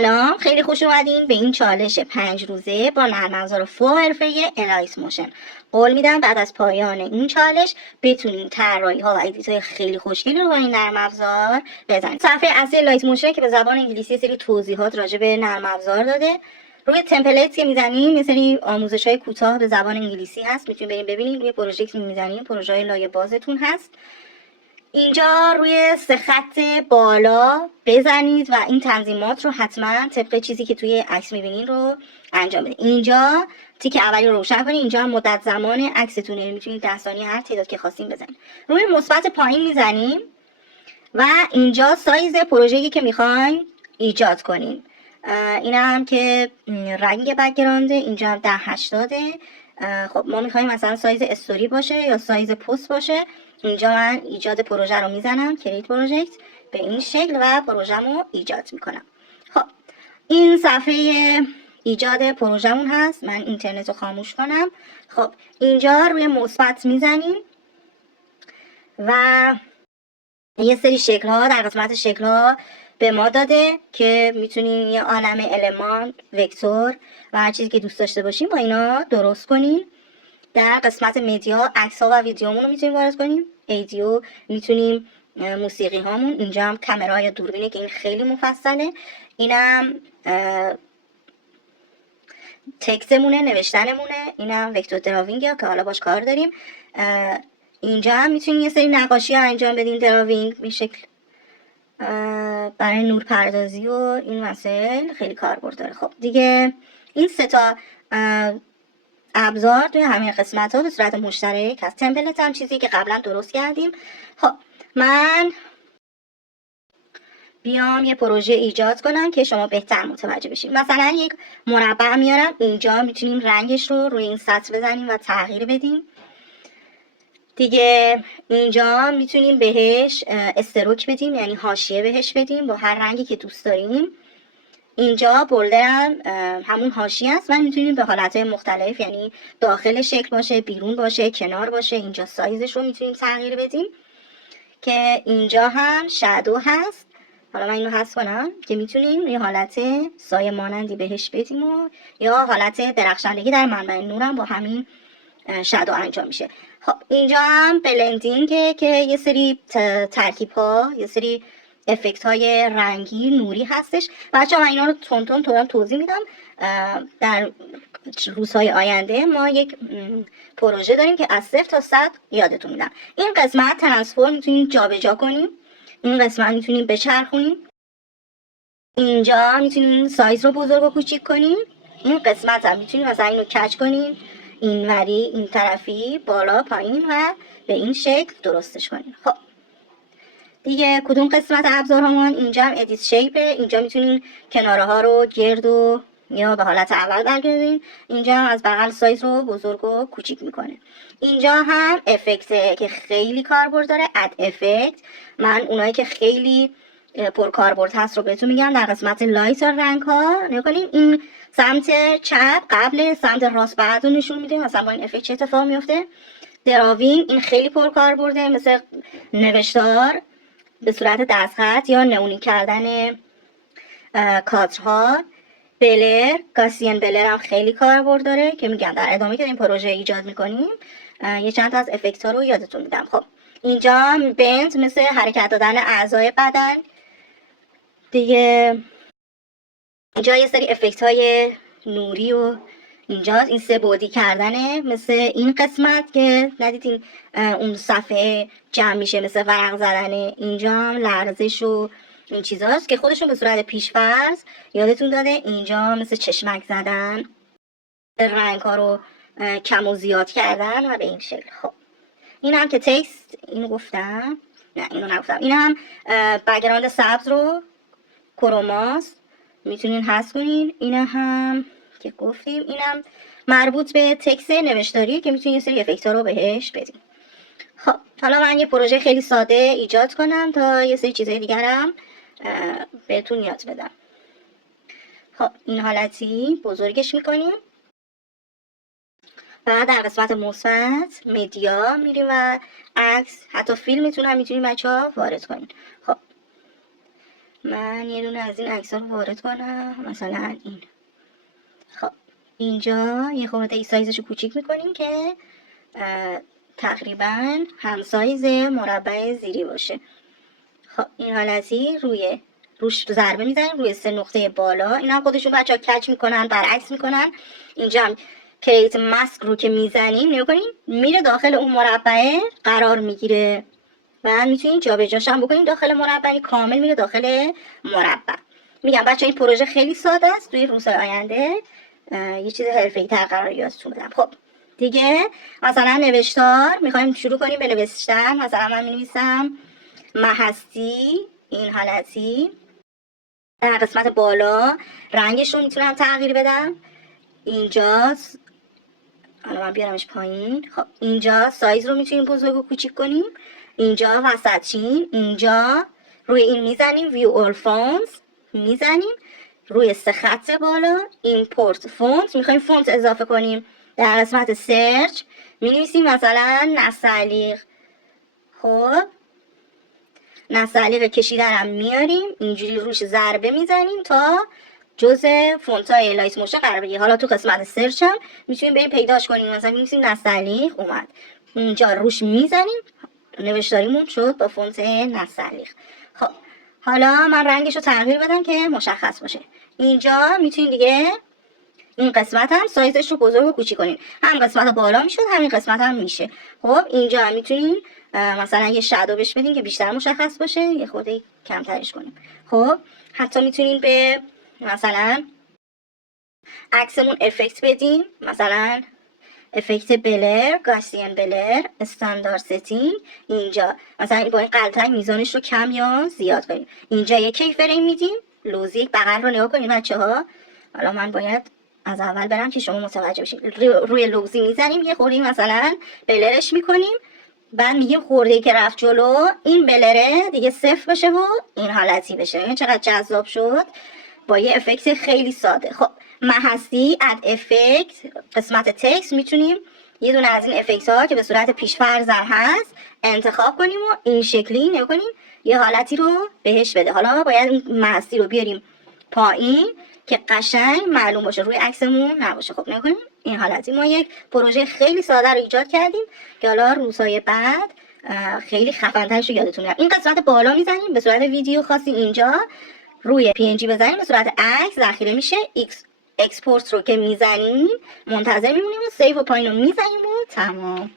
سلام، خیلی خوش اومدین به این چالش 5 روزه با نرم افزار فوق حرفه‌ای الایت موشن. قول میدم بعد از پایان این چالش بتونین طراحی ها و ادیت های خیلی خوشگلی رو با این نرم افزار بزنید. صفحه اصلی الایت موشن که به زبان انگلیسی سری توضیحات راجع به نرم افزار داده. روی تمپلیت که میزنیم یه سری آموزش های کوتاه به زبان انگلیسی هست، میتونید بریم ببینید. روی پروژه که میزنیم پروژه های لایه بازتون هست. اینجا روی 3 خط بالا بزنید و این تنظیمات رو حتما طبق چیزی که توی عکس میبینین رو انجام بدید. اینجا تیک اولی رو روشن کنید. اینجا مدت زمان عکستونه، میتونید 10 ثانیه هر تعداد که خواستین بزنید. روی مثبت پایین میزنیم و اینجا سایز پروژه‌ای که میخواین ایجاد کنیم. این هم که رنگ بک‌گراند، اینجا هم 1080. خب ما میخوایم مثلا سایز استوری باشه یا سایز پست باشه. اینجا من ایجاد پروژه رو میزنم، کریت پروژکت، به این شکل و پروژه‌مو ایجاد میکنم. خب این صفحه ایجاد پروژه‌مون هست. من اینترنت رو خاموش کنم. خب اینجا روی مثبت میزنیم و یه سری شکل‌ها در قسمت شکل‌ها به ما داده که میتونیم یه عالمه المان، وکتور و هر چیزی که دوست داشته باشیم با اینا درست کنیم. در قسمت مدیا عکس‌ها و ویدیومون رو میتونیم وارد کنیم. ایدیو میتونیم موسیقی هامون. اینجا هم کامرا یا دوربینه که این خیلی مفصله. اینم تکستمونه، نوشتنمونه. اینم وکتور دراوینگ که حالا باش کار داریم. اینجا هم میتونیم یه سری نقاشی ها انجام بدیم دراوینگ به شکل برای نور پردازی و این مسائل خیلی کاربرد داره. خب دیگه این 3 تا ابزار توی همه قسمت ها به صورت مشترک هست. تمپلیت هم چیزی که قبلا درست کردیم. خب من بیام یه پروژه ایجاد کنم که شما بهتر متوجه بشید. مثلا یک مربع میارم. اینجا میتونیم رنگش رو روی این سطر بزنیم و تغییر بدیم. دیگه اینجا میتونیم بهش استروک بدیم، یعنی حاشیه بهش بدیم با هر رنگی که دوست داریم. اینجا بولدر همون حاشیه است. من میتونیم به حالتهای مختلف، یعنی داخل شکل باشه، بیرون باشه، کنار باشه. اینجا سایزش رو میتونیم تغییر بدیم که اینجا هم شادو هست. حالا من اینو حذف کنم که میتونیم یه حالت سایه مانندی بهش بدیم و یا حالت درخشندگی در منبع نورم با همین شادو انجام میشه. خب اینجا هم بلندینگه که یه سری ترکیب ها، یه سری افکت های رنگی نوری هستش. بچه ها من اینا رو تون توضیح میدم. در روزهای آینده ما یک پروژه داریم که از 0 تا 100 یادتون میدم. این قسمت ترانسفورم میتونیم جابجا کنیم. این قسمت میتونیم بچرخونیم. اینجا میتونیم سایز رو بزرگ و کوچیک کنیم. این قسمت هم میتونیم مثلا اینو کج کنیم، اینوری، این طرفی، بالا، پایین و به این شکل درستش کنیم. خب دیگه کدوم قسمت ابزارهامون؟ اینجا هم ادیت شیپه. اینجا میتونیم کناره ها رو گرد و یا به حالت اول برگردیم. اینجا هم از بغل سایز رو بزرگ و کوچیک میکنه. اینجا هم افکته که خیلی کاربرد داره. اد افکت. من اونایی که خیلی پرکاربرد هست رو بهتون میگم. در قسمت لایت رنگ ها نکنیم. این سمت چپ قبل، سمت راست بعد رو نشون میده. مثلا با این افکت چه اتفاق میفته. دراوینگ این خیلی پرکاربرده، مثل نوشتار به صورت دستخط یا نئونی کردن کادرها. بلر، گاسین بلر هم خیلی کاربرد داره که میگم در ادامه که این پروژه ایجاد میکنیم یه چند تا از افکت ها رو یادتون میدم. خب اینجا بند مثل حرکت دادن اعضای بدن دیگه. اینجا یه سری افکت های نوری و اینجا این 3 بعدی کردنه، مثل این قسمت که ندیدین اون صفحه جمع میشه مثل ورق زدنه. اینجا هم لرزش و این چیزاست که خودشون به صورت پیش‌فرض یادتون داده. اینجا مثل چشمک زدن، رنگ ها رو کم و زیاد کردن و به این شکل. خب این هم که تکست، اینو گفتم؟ نه اینو نگفتم. این هم بک‌گراند سبز رو کروماست، میتونین حذف کنین. این هم که گفتیم. اینم مربوط به تکست نوشتاری که میتونین یه سری افکت ها رو بهش بدین. خب حالا من یه پروژه خیلی ساده ایجاد کنم تا یه سری چیزای دیگرم بهتون یاد بدم. خب این حالتی بزرگش میکنیم و در قسمت مثبت مدیا میریم و عکس، حتی فیلمتون هم میتونین بچه ها وارد کنین. خب من یه دونه از این عکس رو وارد کنم، مثلا این. خب اینجا یه خورده ای سایزش رو کوچیک میکنیم که تقریبا همسایز مربع زیری باشه. خب این حالتی روش ضربه میزنیم روی 3 نقطه بالا. اینا هم خودشون بچه‌ها کچ میکنن، برعکس میکنن. اینجا هم کریت ماسک رو که میزنیم نگاه کنین میره داخل اون مربع قرار میگیره و میتونین جابجاش هم بکنین داخل مربع، کامل میره داخل مربع. میگم بچه این پروژه خیلی ساده است، توی روزهای آینده یه چیز حرفه‌ای تر قرار یادتون بدم. خب دیگه مثلا نوشتار میخوایم شروع کنیم به نوشتن. مثلا من مینویسم محستی، این حالتی. در قسمت بالا رنگش رو میتونم تغییر بدم. اینجاست، حالا من بیارمش پایین. خب اینجا سایز رو میتونیم بزرگ و کوچیک کنیم. اینجا وسطچین، اینجا روی این میزنیم view all fonts، میزنیم روی 3 خط بالا import font، میخوایم فونت اضافه کنیم. در قسمت سرچ مینویسیم مثلا نستعلیق. خب نستعلیق کشیدنم میاریم اینجوری روش ضربه میزنیم تا جزء فونتای لایت موشن قرار بگیره. حالا تو قسمت سرچ هم میتونیم بریم پیداش کنیم، مثلا می‌نویسیم نستعلیق اومد، اینجا روش میزنیم نوشتاریمون شد با فونت نستعلیق. خب حالا من رنگش رو تغییر بدم که مشخص باشه. اینجا میتونید دیگه این قسمت هم سایزش رو بزرگ و کوچیک کنین، هم قسمت بالا میشد همین قسمت هم میشه. خب اینجا هم میتونین مثلا یه شادو بهش بدین که بیشتر مشخص باشه، یه خورده کمترش کنیم. خب حتی میتونین به مثلا عکسمون افکت بدیم، مثلا افکت بلر، گاسیان بلر، استاندارد ستینگ. اینجا مثلا با این قلتک میزانش رو کم یا زیاد کنیم. اینجا یک کیف فریم میدیم، لوزیک بغل رو نگاه کنید بچه‌ها. حالا من باید از اول برم که شما متوجه بشید. روی لوزی میزنیم، یه خوردی مثلا بلرش میکنیم، بعد میگیم خورده‌ای که رفت جلو این بلره دیگه صفر بشه و این حالتی بشه. این چقدر جذاب شد با یه افکت خیلی ساده. خب محسی اد افکت قسمت تکست میتونیم یه دونه از این افکت ها که به صورت پیش‌فرض هست انتخاب کنیم و این شکلی نگاه کنیم یه حالتی رو بهش بده. حالا باید این محسی رو بیاریم پایین که قشنگ معلوم باشه روی عکسمون نباشه. خب نگاه کنیم این حالتی ما یک پروژه خیلی ساده رو ایجاد کردیم که حالا روزهای بعد خیلی خفن‌ترش رو یادتون میارم. این قسمت بالا میزنیم به صورت ویدیو خاصی، اینجا روی PNG بزنیم به صورت عکس ذخیره میشه. اکسپورت رو که میزنیم منتظر میمونیم و سیو و پایین رو میزنیم و تمام.